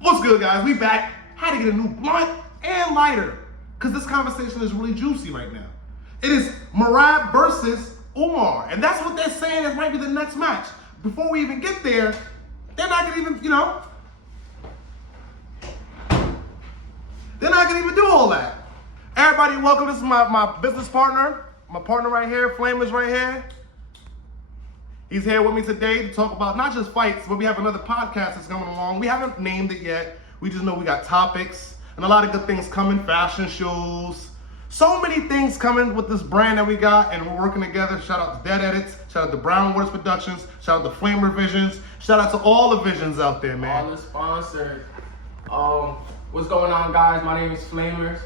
What's good, guys? We back. Had to get a new blunt and lighter because this conversation is really juicy right now. It is Merab versus Umar, and that's what they're saying is might be the next match. Before we even get there, they're not gonna even, they're not gonna even do all that. Everybody, welcome. This is my business partner, my partner right here, Flamer's right here. He's here with me today to talk about not just fights, but we have another podcast that's coming along. We haven't named it yet. We just know we got topics and a lot of good things coming, fashion shows. So many things coming with this brand that we got, and we're working together. Shout out to Dead Edits, shout out to Brown Waters Productions, shout out to Flamer Visions, shout out to all the visions out there, man. All the sponsors. What's going on, guys? My name is Flamers,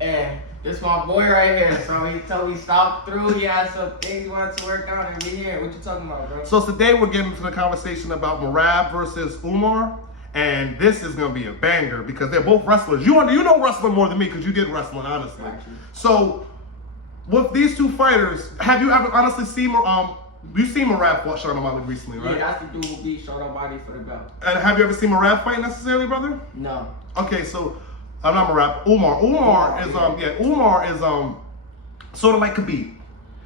and this is my boy right here. So he told me stop through. He had some things he wanted to work on, and we here. What you talking about, bro? So today we're getting into the conversation about Merab versus Umar, and this is gonna be a banger because they're both wrestlers. You know wrestling more than me because you did wrestling, honestly. So with these two fighters, have you ever honestly seen you've seen Merab fought Showdown recently, right? Yeah, that's the dude who beat Showdown for the belt. And have you ever seen Merab fight necessarily, brother? No. Okay, so I'm not Merab. Umar is sort of like Khabib.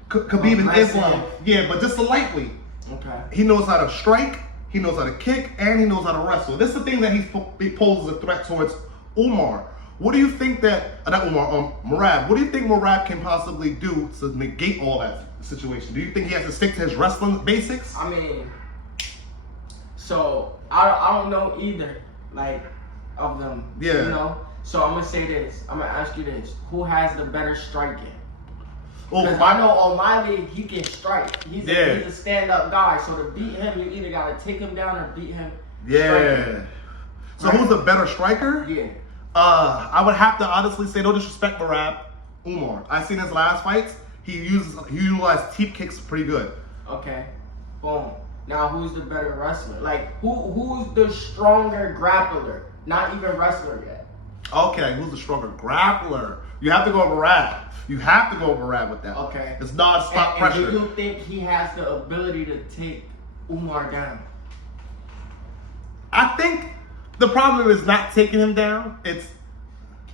Khabib in Islam. Yeah, but just a lightweight. Okay. He knows how to strike, he knows how to kick, and he knows how to wrestle. This is the thing that he poses a threat towards Umar. What do you think that, Merab, what do you think Merab can possibly do to negate all that situation? Do you think he has to stick to his wrestling basics? I mean, so I don't know either, like, of them. Yeah. You know? So I'm gonna say this. I'm gonna ask you this: who has the better striking? Because I know O'Malley, he can strike. He's a stand-up guy. So to beat him, you either gotta take him down or beat him. Yeah. Striking. So who's the better striker? Yeah. I would have to honestly say, no disrespect, Merab, Umar. I seen his last fights. He utilized teep kicks pretty good. Okay. Boom. Now who's the better wrestler? Like who's the stronger grappler? Not even wrestler yet. Okay, who's the stronger grappler? You have to go Merab. You have to go Merab with that. Okay. It's non-stop pressure. And do you think he has the ability to take Umar down? I think the problem is not taking him down. It's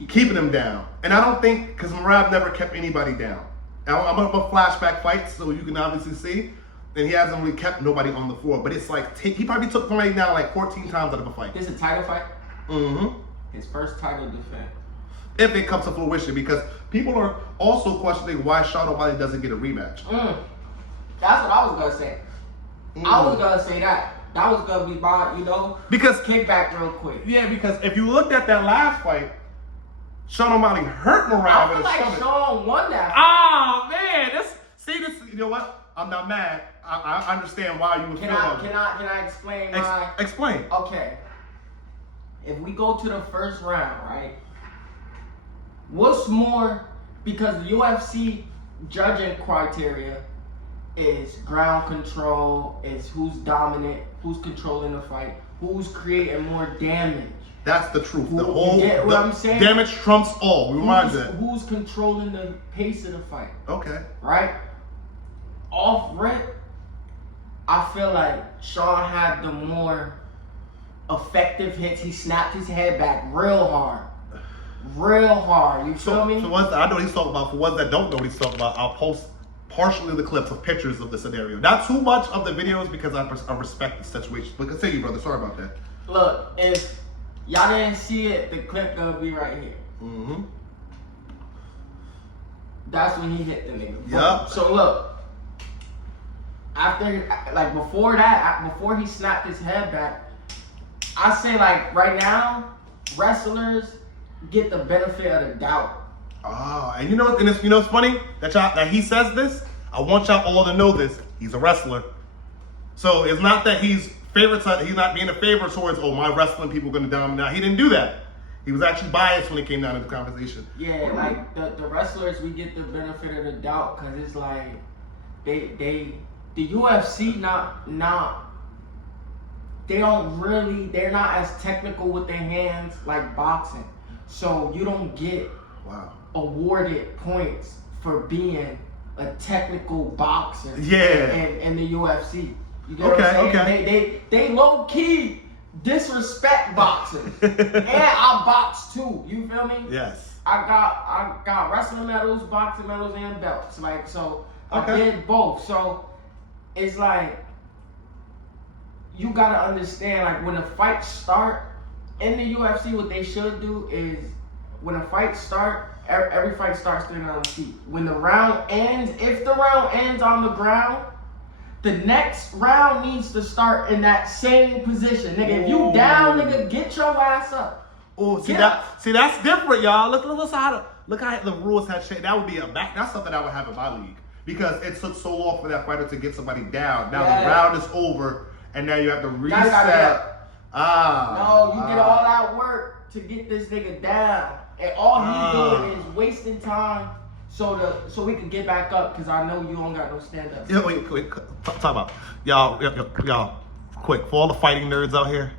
keeping him down. And I don't think, because Merab never kept anybody down. I'm going to put flashback fights so you can obviously see. And he hasn't really kept nobody on the floor. But it's like, he probably took somebody down like 14 times out of a fight. This is a title fight? Mm-hmm. His first title defense. If it comes to fruition, because people are also questioning why Showdown doesn't get a rematch. That's what I was gonna say. I was gonna say that. That was gonna be my, because kickback real quick. Yeah, because if you looked at that last fight, Sean O'Malley hurt Merab. I feel like Sean won that fight. Oh man, you know what? I'm not mad. I understand why you would feel that. Can I explain why? Explain. Okay. If we go to the first round, right? What's more, because the UFC judging criteria is ground control, is who's dominant, who's controlling the fight, who's creating more damage. That's the truth. I'm saying? Damage trumps all. We remind that. Who's controlling the pace of the fight? Okay. Right? Off rip, I feel like Sean had the more effective hits. He snapped his head back real hard. Real hard. You feel me? So I know what he's talking about. For ones that don't know what he's talking about, I'll post partially the clips of pictures of the scenario. Not too much of the videos because I respect the situation. But continue, brother. Sorry about that. Look, if y'all didn't see it, the clip gonna be right here. Mm-hmm. That's when he hit the nigga. Yep. So look, before he snapped his head back, I say like right now, wrestlers get the benefit of the doubt. And it's funny that he says this. I want y'all all to know this. He's a wrestler, so it's not that he's not being a favorite towards my wrestling people going to dominate. Now he didn't do that. He was actually biased when it came down to the conversation. Yeah, like the wrestlers, we get the benefit of the doubt because it's like the UFC they're not as technical with their hands like boxing. So you don't get awarded points for being a technical boxer in the UFC. You get what I'm saying? They low key disrespect boxers. And I box too. You feel me? Yes. I got wrestling medals, boxing medals, and belts. Like, so Okay. I did both. So it's like you gotta understand, like, when the fights start in the UFC, what they should do is when a fight start, every fight starts standing on the feet. When the round ends, if the round ends on the ground, the next round needs to start in that same position. Nigga, if you down, nigga, get your ass up. Oh, see Yeah. that's different, y'all. Look how the rules have changed. That would be that's something I would have in my league. Because it took so long for that fighter to get somebody down. Now the round is over and now you have to reset. No, you did all that work to get this nigga down. And all he's doing is wasting time so we can get back up, because I know you don't got no stand-up. Yeah, wait, quick. Talk about y'all, quick, for all the fighting nerds out here.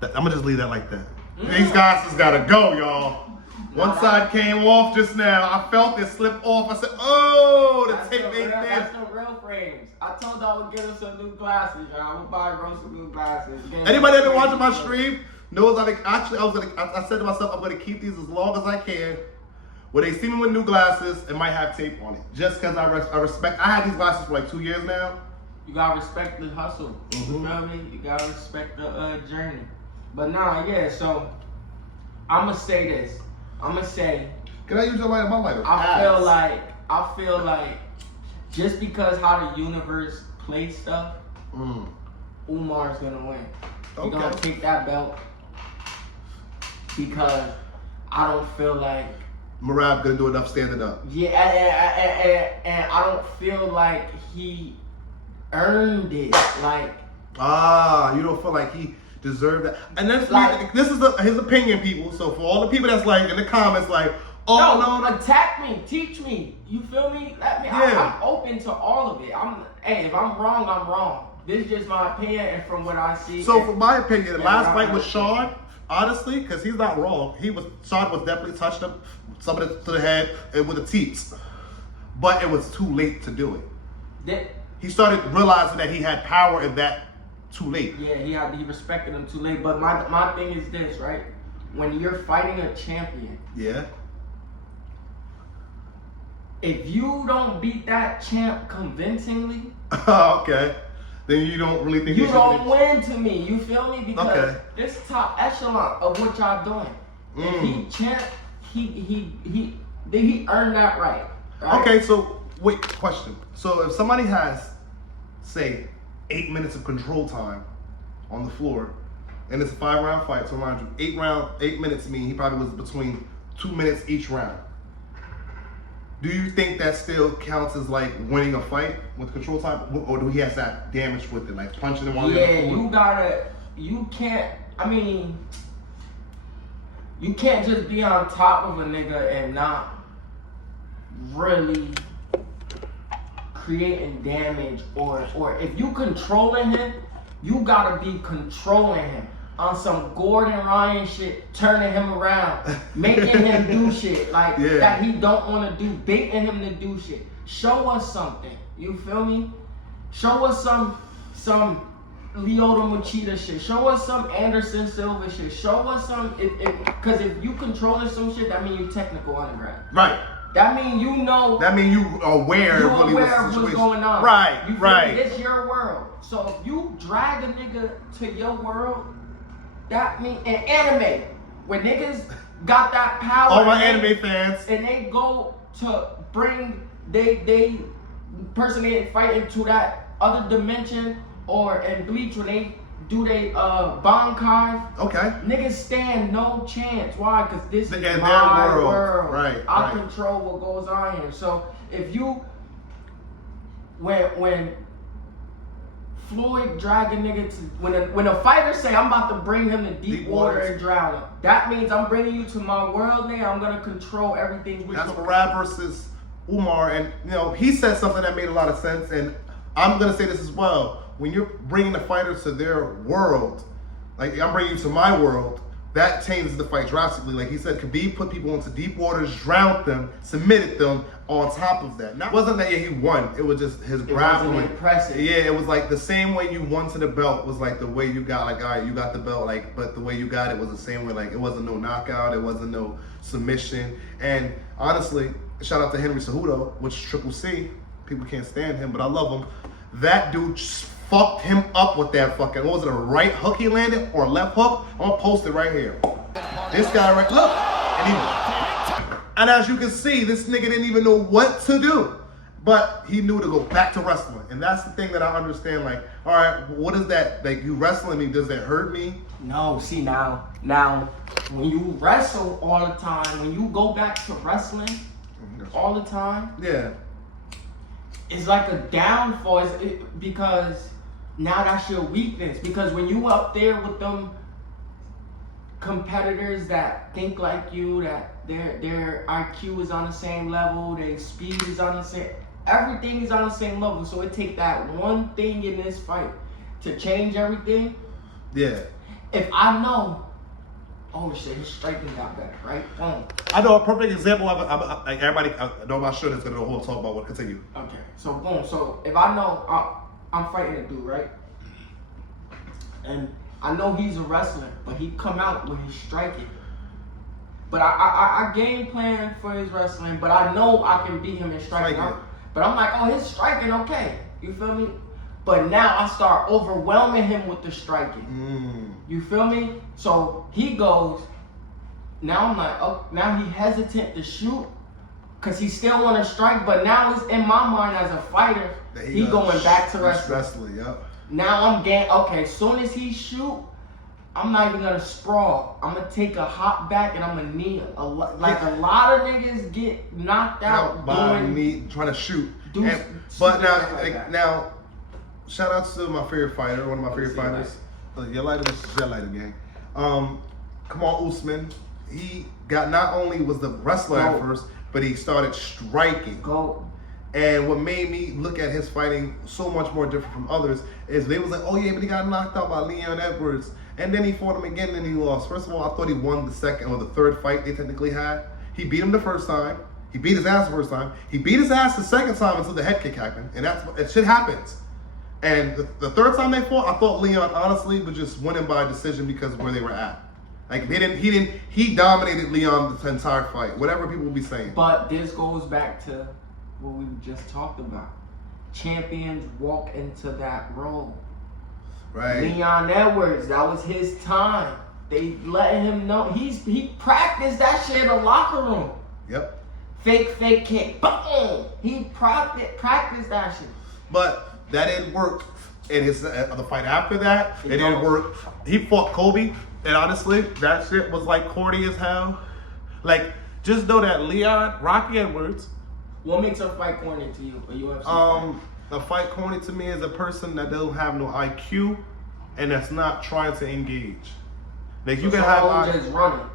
I'm gonna just leave that like that. These guys just gotta go, y'all. One side came off just now. I felt it slip off. I said, "Oh, the tape ain't there." That's the real frames. I told y'all I would get him some new glasses, y'all. I'm gonna buy bro some new glasses. Anybody that been watching my stream knows I said to myself, I'm gonna keep these as long as I can. When they see me with new glasses, it might have tape on it. Just because I respect. I had these glasses for like 2 years now. You gotta respect the hustle. You feel me? You gotta respect the journey. But nah, yeah. So I'ma say this. I'ma say. Can I use your lighter? My lighter. I feel like just because how the universe plays stuff, Umar's gonna win. He's gonna take that belt because I don't feel like Merab gonna do enough standing up. Yeah, and I don't feel like he earned it. Like, you don't feel like he deserved that. And that's like, this is his opinion, people. So for all the people that's like in the comments, like, no, attack me, teach me. You feel me? Let me. Yeah. I'm open to all of it. If I'm wrong, I'm wrong. This is just my opinion and from what I see. So for my opinion, the last fight with Sean, honestly, because he's not wrong. Sean was definitely touched up some of it to the head and with the teats, but it was too late to do it. He started realizing that he had power in that too late. Yeah, he respected him too late. But my thing is this, right? When you're fighting a champion, if you don't beat that champ convincingly, okay, then you don't really think you don't win to me. You feel me? Because this top echelon of what y'all doing. If he champ, he earned that right. Okay, so wait, question. So if somebody has, say, 8 minutes of control time on the floor, and it's a 5-round fight, so around you, 8 minutes mean he probably was between 2 minutes each round. Do you think that still counts as like winning a fight with control time, or do he has that damage with it, like punching him while you can't. I mean, you can't just be on top of a nigga and not really creating damage, or if you controlling him, you gotta be controlling him on some Gordon Ryan shit, turning him around, making him do shit like that he don't want to do, baiting him to do shit. Show us something. You feel me? Show us some Lyoto Machida shit. Show us some Anderson Silva shit. Show us some, because if you controlling some shit, that mean you technical underground. Right. That mean you know. That mean you aware of what's going on. Right, you feel right. Me? It's your world. So if you drag a nigga to your world, that mean in anime, when niggas got that power. All my anime fans. And they go to bring they person they fight into that other dimension, or in Bleach when they do they Bankai. Okay. Niggas stand no chance. Why? Because this is their my world. Right. I control what goes on here. So if you when Floyd drag a nigga to when a fighter say I'm about to bring him to deep water and drown him, that means I'm bringing you to my world, nigga. I'm gonna control everything. That's Merab versus Umar, and he said something that made a lot of sense, and I'm gonna say this as well. When you're bringing the fighters to their world, like I'm bringing you to my world, that changes the fight drastically. Like he said, Khabib put people into deep waters, drowned them, submitted them on top of that. Now, it wasn't that he won. It was just his grappling. It wasn't impressive. Yeah, it was like the same way you won to the belt was like the way you got, like, all right, you got the belt, like, but the way you got it was the same way. Like, it wasn't no knockout. It wasn't no submission. And honestly, shout out to Henry Cejudo, which is Triple C. People can't stand him, but I love him. That dude just fucked him up with that fucking, what was it, a right hook he landed or a left hook? I'm gonna post it right here. This guy right, look. And as you can see, this nigga didn't even know what to do. But he knew to go back to wrestling. And that's the thing that I understand. Like, all right, what is that? Like, you wrestling me, does that hurt me? No, see now, when you wrestle all the time, when you go back to wrestling all the time, yeah, it's like a downfall because now that's your weakness. Because when you up there with them competitors that think like you, that their IQ is on the same level, their speed is on the same, everything is on the same level. So it take that one thing in this fight to change everything. Yeah. If I know, oh shit, his striking got better, right? Boom. I know a perfect example of it. Like everybody, I know my shirt is gonna whole talk about what. Continue. Okay, so boom. So if I know I'm fighting a dude, right? And I know he's a wrestler, but he come out with his striking. But I game plan for his wrestling, but I know I can beat him in striking. But I'm like, oh, his striking, okay. You feel me? But now I start overwhelming him with the striking. You feel me? So he goes, now I'm like, oh, now he hesitant to shoot because he still want to strike, but now it's in my mind as a fighter, he going back to wrestling. Yep. Now I'm getting, okay, as soon as he shoot, I'm not even gonna sprawl. I'm gonna take a hop back and I'm gonna kneel. A lot of niggas get knocked out trying to shoot. But now, shout out to my favorite fighter, one of my favorite fighters. Your lighter is your lighter, gang. Kamal Usman. He got, not only was the wrestler at first, but he started striking. And what made me look at his fighting so much more different from others is they was like, oh yeah, but he got knocked out by Leon Edwards. And then he fought him again and he lost. First of all, I thought he won the second or the third fight they technically had. He beat him the first time. He beat his ass the first time. He beat his ass the second time until the head kick happened. And that's what, shit happens. And the third time they fought, I thought Leon honestly was just winning by decision because of where they were at. Like he dominated Leon the entire fight. Whatever people will be saying. But this goes back to what we just talked about. Champions walk into that role. Right. Leon Edwards, that was his time. They let him know he practiced that shit in the locker room. Yep. Fake kick. Boom. He practiced that shit. But that didn't work in his the fight after that. It didn't work. He fought Kobe, and honestly, that shit was like corny as hell. Like, just know that Rocky Edwards. What makes a fight corny to you? A UFC fight? A fight corny to me is a person that don't have no IQ and that's not trying to engage. Like, you can have just running.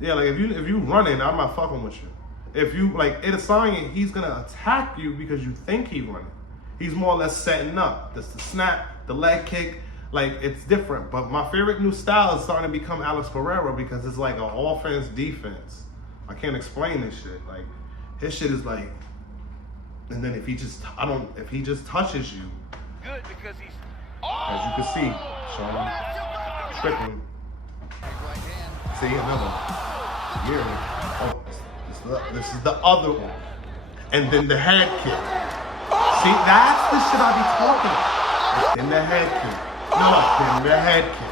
Yeah, like if you running, I'm not fucking with you. If you like in a sign, he's gonna attack you because you think he's running. He's more or less setting up. That's the snap, the leg kick. Like, it's different. But my favorite new style is starting to become Alex Pereira because it's like an offense defense. I can't explain this shit. Like, his shit is like, and then if he just touches you, good because he's as you can see, Sean tripping. See another. Yeah. Oh, this is the other one. And then the head kick. See, that's the shit I be talking about. Then the head kick. Then the head kick.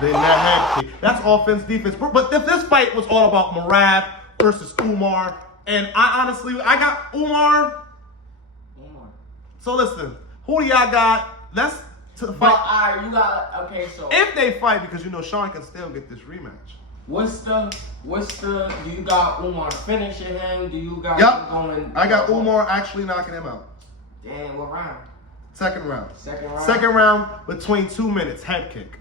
Then the head kick. That's offense, defense. But this fight was all about Merab versus Umar. And I got Umar. So listen, who do y'all got? Let's to fight. But you got, okay, so. If they fight, because you know Sean can still get this rematch. What's the, do you got Umar finishing him? Do you got him going? I got Umar actually knocking him out. Damn, what round? Second round. Second round? Second round between 2 minutes, head kick.